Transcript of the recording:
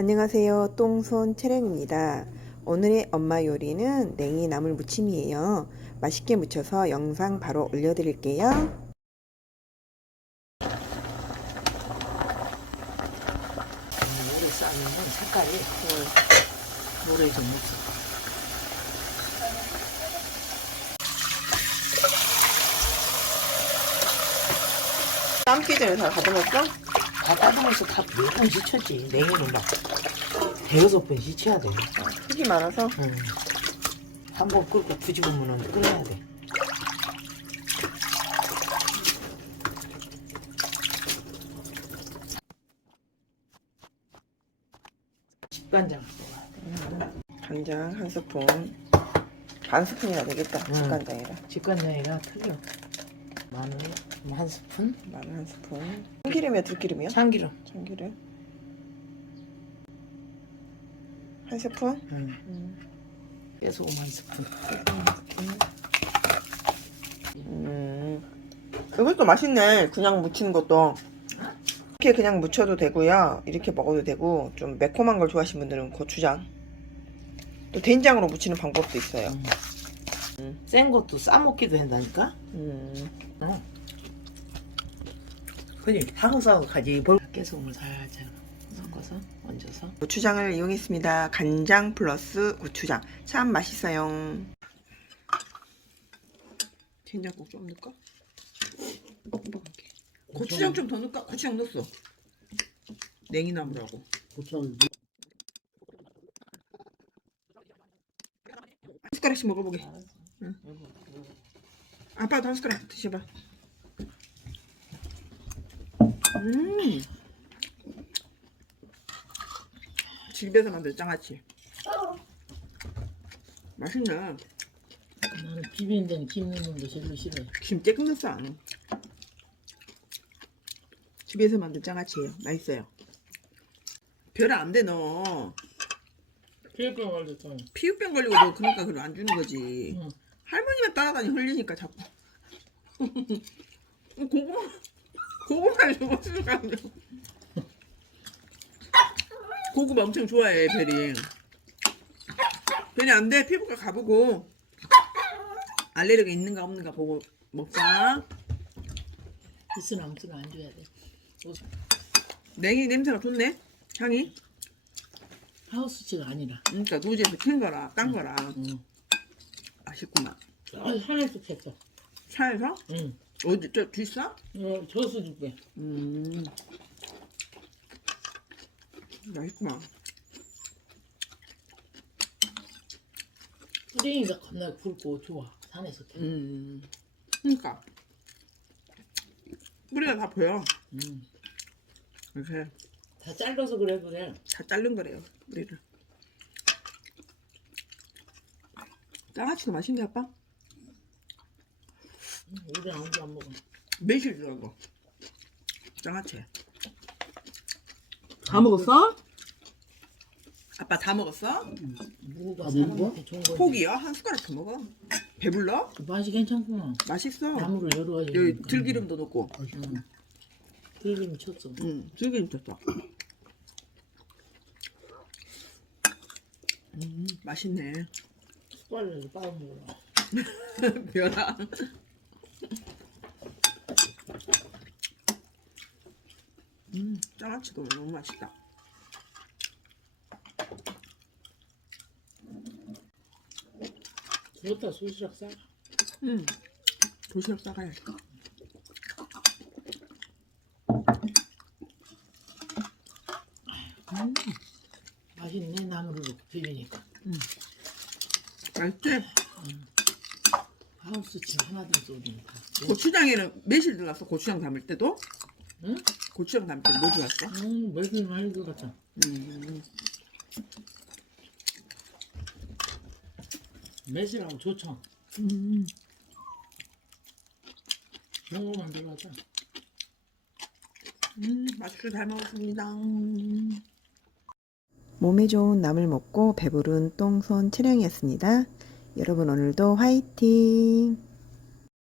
안녕하세요. 똥손 채령입니다. 오늘의 엄마 요리는 냉이 나물 무침이에요. 맛있게 무쳐서 영상 바로 올려드릴게요. 물에 싸면 색깔이 노래 좀 없어. 삶기 전에 다 가져놨어? 다 따듬어서 다 몇 번 씻혔지. 냉이는 막 대여섯 번 씻혀야 돼. 흙이 많아서 응. 한번 끓고 뒤집으면 끓여야 돼. 집간장 간장 한 스푼 반 스푼이나 되겠다. 응. 직간장이라 집간장이라 틀려. 마늘 한 스푼, 마늘 한 스푼. 참기름이야 들기름이야? 참기름. 참기름 한 스푼. 응. 음. 깨소금 한 스푼. 음. 그것도 맛있네. 그냥 무치는 것도. 이렇게 그냥 무쳐도 되고요. 이렇게 먹어도 되고 좀 매콤한 걸 좋아하시는 분들은 고추장. 또 된장으로 무치는 방법도 있어요. 응. 센 것도 싸 먹기도 한다니까. 음. 어. 그니 하고 싸고 가지. 볼 깨소금을 살짝 섞어서 얹어서. 고추장을 이용했습니다. 간장 플러스 고추장. 참 맛있어요. 된장국 좀 넣을까? 고추장 좀 더 넣을까? 고추장 넣었어. 냉이나물하고. 고추장 한 숟가락씩 먹어보게. 응. 아빠도 한 숟가락 드셔봐. 음. 집에서 만든 장아찌. 맛있네. 나는 비비는 데는 김 넣는 게 제일 싫어요. 김 쬐끔 넣었어 안. 집에서 만든 장아찌예요. 맛있어요. 별 안 돼 너. 피부병 걸렸잖아. 피부병 걸리고 너 그러니까 그걸 안 주는 거지. 응. 할머니만 따라다니 흘리니까 자꾸. 고구마 쓰는 거 아니야? 고구마 엄청 좋아해 별이. 별이 안 돼. 피부과 가보고 알레르기 있는가 없는가 보고 먹자. 있으나 없으나 안 줘야 돼. 냉이 냄새가 좋네. 향이. 하우스치가 아니라. 그러니까 노지에서 캔 거라, 딴 거라. 응. 맛있구만. 아, 산에서 캤어. 차에서? 응. 어디 저 뒷사? 어, 저수 줄게. 음. 맛있구만. 뿌링이가 겁나 굵고 좋아. 산에서 캐. 음. 그러니까 뿌리가 다 보여. 응. 이렇게 다 잘라서 그래 그래. 다 자른 거래요. 뿌리를. 장아찌도 맛있네 아빠. 응, 우리 아무도 안 먹어. 매실 들어간 거. 장아찌. 다 먹었어? 아빠 다 먹었어? 무가 아, 사람한테 좋은 거지. 포기요? 한 숟가락 더 먹어. 배불러? 맛이 괜찮구만. 맛있어. 나무를 여러 가지. 여기 넣으니까. 들기름도 넣고. 응. 들기름 쳤어. 응, 들기름 쳤어. 음, 맛있네. 숟갈로 빠져 먹어. 별아. 음, 장아찌도 너무 맛있다. 그렇다 소시락 싸. 음, 도시락 싸가야지. 음. 맛있네 나무를 넣고 비비니까. 맛있지? 하우스치 하나도 쏘니 다. 고추장에는 매실 들어갔어? 고추장 담을 때도? 응? 고추장 담을 때는 뭐 들어갔어? 음, 매실 많이 들어갔다. 음, 매실하고 조청. 음. 그런 거만 들어갔다. 음, 맛있게 잘 먹었습니다. 몸에 좋은 나물 먹고 배부른 똥손 채령이었습니다. 여러분 오늘도 화이팅!